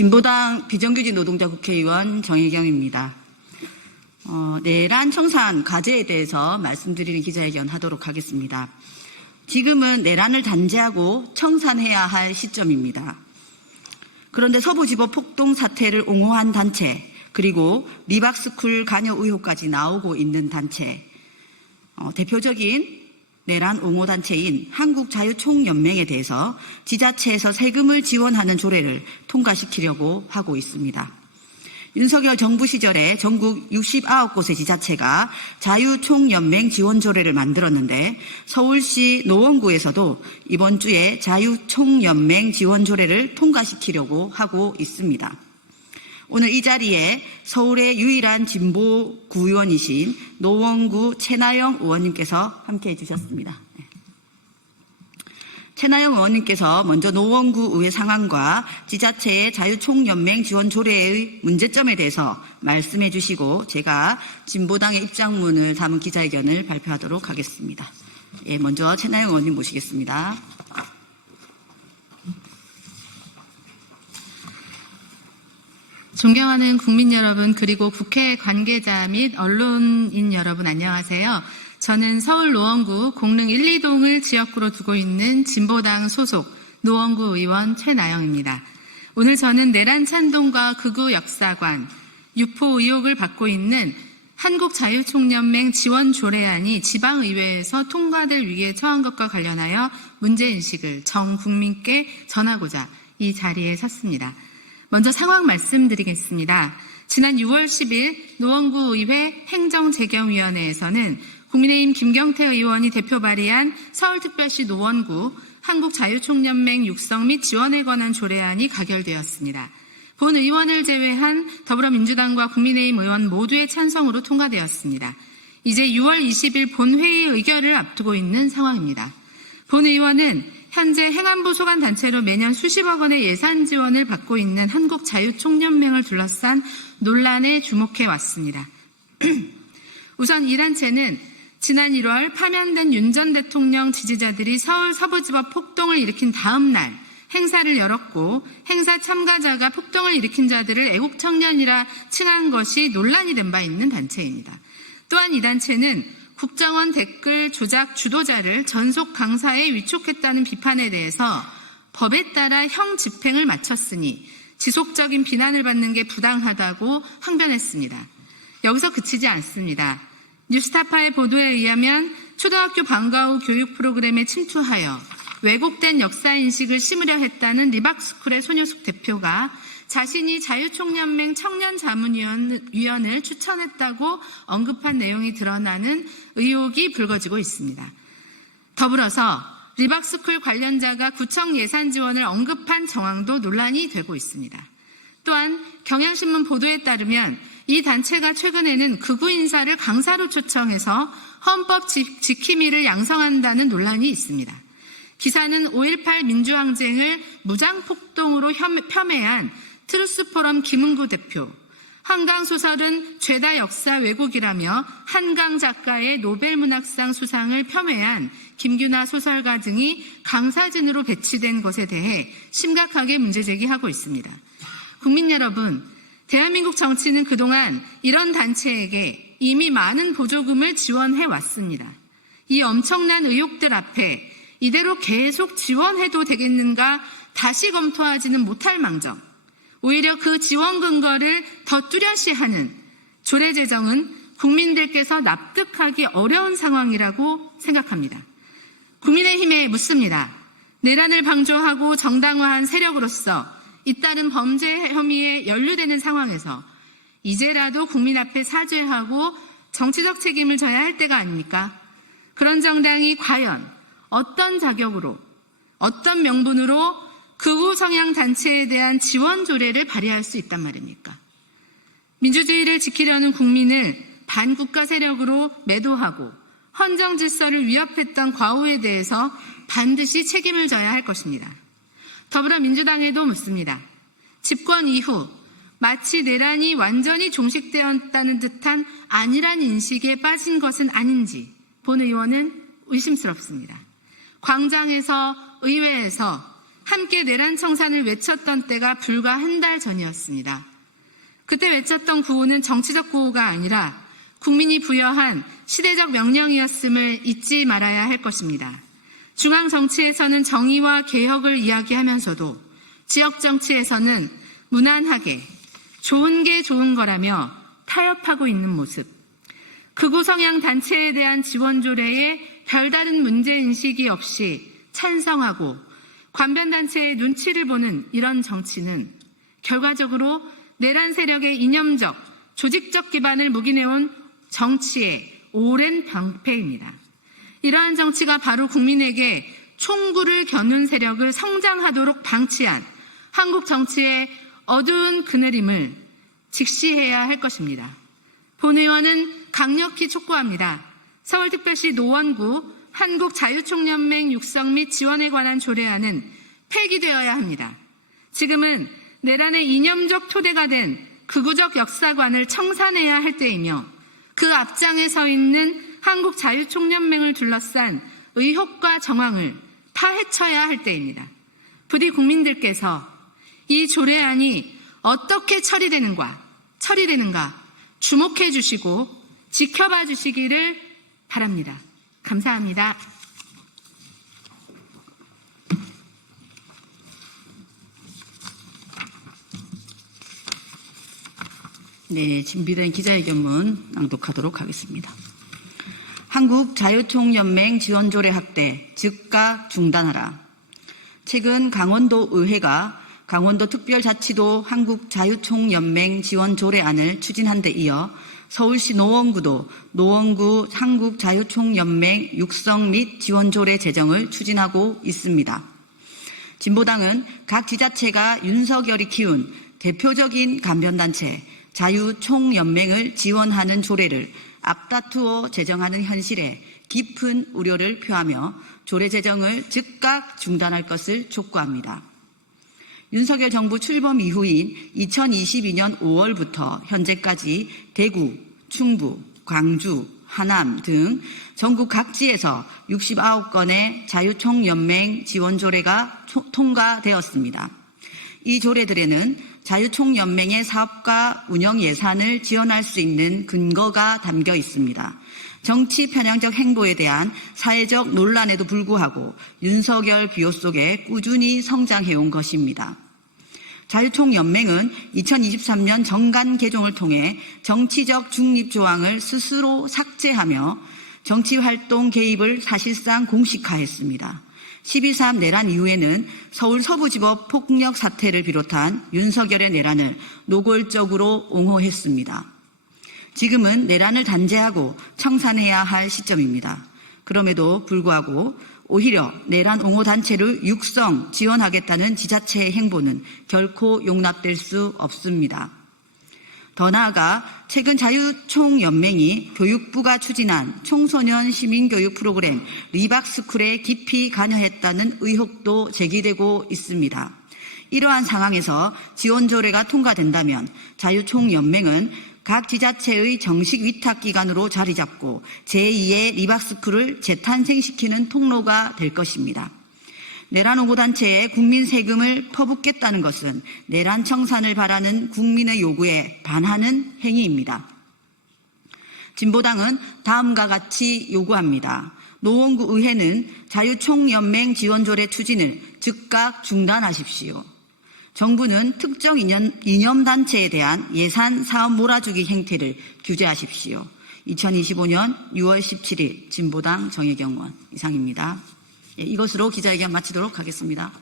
진보당 비정규직 노동자 국회의원 정혜경입니다. 내란 청산 과제에 대해서 말씀드리는 기자회견 하도록 하겠습니다. 지금은 내란을 단죄하고 청산해야 할 시점입니다. 그런데 서부지법 폭동 사태를 옹호한 단체, 그리고 리박스쿨 관여 의혹까지 나오고 있는 단체, 대표적인 내란 옹호 단체인 한국자유총연맹에 대해서 지자체에서 세금을 지원하는 조례를 통과시키려고 하고 있습니다. 윤석열 정부 시절에 전국 69곳의 지자체가 자유총연맹 지원 조례를 만들었는데 서울시 노원구에서도 이번 주에 자유총연맹 지원 조례를 통과시키려고 하고 있습니다. 오늘 이 자리에 서울의 유일한 진보 구의원이신 노원구 최나영 의원님께서 함께해 주셨습니다. 최나영 의원님께서 먼저 노원구 의회 상황과 지자체의 자유총연맹 지원 조례의 문제점에 대해서 말씀해 주시고 제가 진보당의 입장문을 담은 기자회견을 발표하도록 하겠습니다. 먼저 최나영 의원님 모시겠습니다. 존경하는 국민 여러분, 그리고 국회 관계자 및 언론인 여러분, 안녕하세요. 저는 서울 노원구 공릉 1, 2동을 지역구로 두고 있는 진보당 소속 노원구 의원 최나영입니다. 오늘 저는 내란 찬동과 극우 역사관, 유포 의혹을 받고 있는 한국자유총연맹 지원 조례안이 지방의회에서 통과될 위기에 처한 것과 관련하여 문제인식을 전 국민께 전하고자 이 자리에 섰습니다. 먼저 상황 말씀드리겠습니다. 지난 6월 10일 노원구 의회 행정재경위원회에서는 국민의힘 김경태 의원이 대표 발의한 서울특별시 노원구 한국자유총연맹 육성 및 지원에 관한 조례안이 가결되었습니다. 본 의원을 제외한 더불어민주당과 국민의힘 의원 모두의 찬성으로 통과되었습니다. 이제 6월 20일 본회의 의결을 앞두고 있는 상황입니다. 본 의원은 현재 행안부 소관단체로 매년 수십억 원의 예산 지원을 받고 있는 한국자유총연맹을 둘러싼 논란에 주목해 왔습니다. 우선 이 단체는 지난 1월 파면된 윤 전 대통령 지지자들이 서울 서부지법 폭동을 일으킨 다음 날 행사를 열었고 행사 참가자가 폭동을 일으킨 자들을 애국청년이라 칭한 것이 논란이 된 바 있는 단체입니다. 또한 이 단체는 국정원 댓글 조작 주도자를 전속 강사에 위촉했다는 비판에 대해서 법에 따라 형 집행을 마쳤으니 지속적인 비난을 받는 게 부당하다고 항변했습니다. 여기서 그치지 않습니다. 뉴스타파의 보도에 의하면 초등학교 방과 후 교육 프로그램에 침투하여 왜곡된 역사인식을 심으려 했다는 리박스쿨의 손효숙 대표가 자신이 자유총연맹 청년자문위원을 추천했다고 언급한 내용이 드러나는 의혹이 불거지고 있습니다. 더불어서 리박스쿨 관련자가 구청 예산 지원을 언급한 정황도 논란이 되고 있습니다. 또한 경향신문 보도에 따르면 이 단체가 최근에는 극우 인사를 강사로 초청해서 헌법 지킴이를 양성한다는 논란이 있습니다. 기사는 5.18 민주항쟁을 무장폭동으로 폄훼한 트루스포럼 김은구 대표, 한강소설은 죄다 역사 왜곡이라며 한강 작가의 노벨문학상 수상을 폄훼한 김규나 소설가 등이 강사진으로 배치된 것에 대해 심각하게 문제 제기하고 있습니다. 국민 여러분, 대한민국 정치는 그동안 이런 단체에게 이미 많은 보조금을 지원해 왔습니다. 이 엄청난 의혹들 앞에 이대로 계속 지원해도 되겠는가 다시 검토하지는 못할 망정, 오히려 그 지원 근거를 더 뚜렷이하는 조례 제정은 국민들께서 납득하기 어려운 상황이라고 생각합니다. 국민의힘에 묻습니다. 내란을 방조하고 정당화한 세력으로서 잇따른 범죄 혐의에 연루되는 상황에서 이제라도 국민 앞에 사죄하고 정치적 책임을 져야 할 때가 아닙니까? 그런 정당이 과연 어떤 자격으로, 어떤 명분으로 극우 성향 단체에 대한 지원 조례를 발의할 수 있단 말입니까? 민주주의를 지키려는 국민을 반국가 세력으로 매도하고 헌정 질서를 위협했던 과오에 대해서 반드시 책임을 져야 할 것입니다. 더불어민주당에도 묻습니다. 집권 이후 마치 내란이 완전히 종식되었다는 듯한 안일한 인식에 빠진 것은 아닌지 본 의원은 의심스럽습니다. 광장에서 의회에서 함께 내란 청산을 외쳤던 때가 불과 한 달 전이었습니다. 그때 외쳤던 구호는 정치적 구호가 아니라 국민이 부여한 시대적 명령이었음을 잊지 말아야 할 것입니다. 중앙 정치에서는 정의와 개혁을 이야기하면서도 지역 정치에서는 무난하게 좋은 게 좋은 거라며 타협하고 있는 모습, 극우 성향 단체에 대한 지원 조례에 별다른 문제인식이 없이 찬성하고 관변단체의 눈치를 보는 이런 정치는 결과적으로 내란 세력의 이념적, 조직적 기반을 묵인해온 정치의 오랜 병폐입니다. 이러한 정치가 바로 국민에게 총구를 겨눈 세력을 성장하도록 방치한 한국 정치의 어두운 그늘임을 직시해야 할 것입니다. 본 의원은 강력히 촉구합니다. 서울특별시 노원구 한국자유총연맹 육성 및 지원에 관한 조례안은 폐기되어야 합니다. 지금은 내란의 이념적 토대가 된 극우적 역사관을 청산해야 할 때이며 그 앞장에 서 있는 한국자유총연맹을 둘러싼 의혹과 정황을 파헤쳐야 할 때입니다. 부디 국민들께서 이 조례안이 어떻게 처리되는가 주목해 주시고 지켜봐 주시기를 바랍니다. 감사합니다. 네, 준비된 기자회견문 낭독하도록 하겠습니다. 한국자유총연맹 지원조례 확대 즉각 중단하라. 최근 강원도 의회가 강원도 특별자치도 한국자유총연맹 지원조례안을 추진한 데 이어 서울시 노원구도 노원구 한국자유총연맹 육성 및 지원조례 제정을 추진하고 있습니다. 진보당은 각 지자체가 윤석열이 키운 대표적인 간변단체 자유총연맹을 지원하는 조례를 앞다투어 제정하는 현실에 깊은 우려를 표하며 조례 제정을 즉각 중단할 것을 촉구합니다. 윤석열 정부 출범 이후인 2022년 5월부터 현재까지 대구, 충북, 광주, 하남 등 전국 각지에서 69건의 자유총연맹 지원조례가 통과되었습니다. 이 조례들에는 자유총연맹의 사업과 운영 예산을 지원할 수 있는 근거가 담겨 있습니다. 정치 편향적 행보에 대한 사회적 논란에도 불구하고 윤석열 비호 속에 꾸준히 성장해온 것입니다. 자유총연맹은 2023년 정관 개정을 통해 정치적 중립 조항을 스스로 삭제하며 정치활동 개입을 사실상 공식화했습니다. 12.3 내란 이후에는 서울 서부지법 폭력 사태를 비롯한 윤석열의 내란을 노골적으로 옹호했습니다. 지금은 내란을 단죄하고 청산해야 할 시점입니다. 그럼에도 불구하고 오히려 내란 옹호 단체를 육성, 지원하겠다는 지자체의 행보는 결코 용납될 수 없습니다. 더 나아가 최근 자유총연맹이 교육부가 추진한 청소년 시민교육 프로그램 리박스쿨에 깊이 관여했다는 의혹도 제기되고 있습니다. 이러한 상황에서 지원조례가 통과된다면 자유총연맹은 각 지자체의 정식 위탁기관으로 자리 잡고 제2의 리박스쿨을 재탄생시키는 통로가 될 것입니다. 내란 옹호단체에 국민 세금을 퍼붓겠다는 것은 내란 청산을 바라는 국민의 요구에 반하는 행위입니다. 진보당은 다음과 같이 요구합니다. 노원구 의회는 자유총연맹 지원조례 추진을 즉각 중단하십시오. 정부는 특정 이념단체에 대한 예산 사업 몰아주기 행태를 규제하십시오. 2025년 6월 17일 진보당 정혜경 의원 이상입니다. 이것으로 기자회견 마치도록 하겠습니다.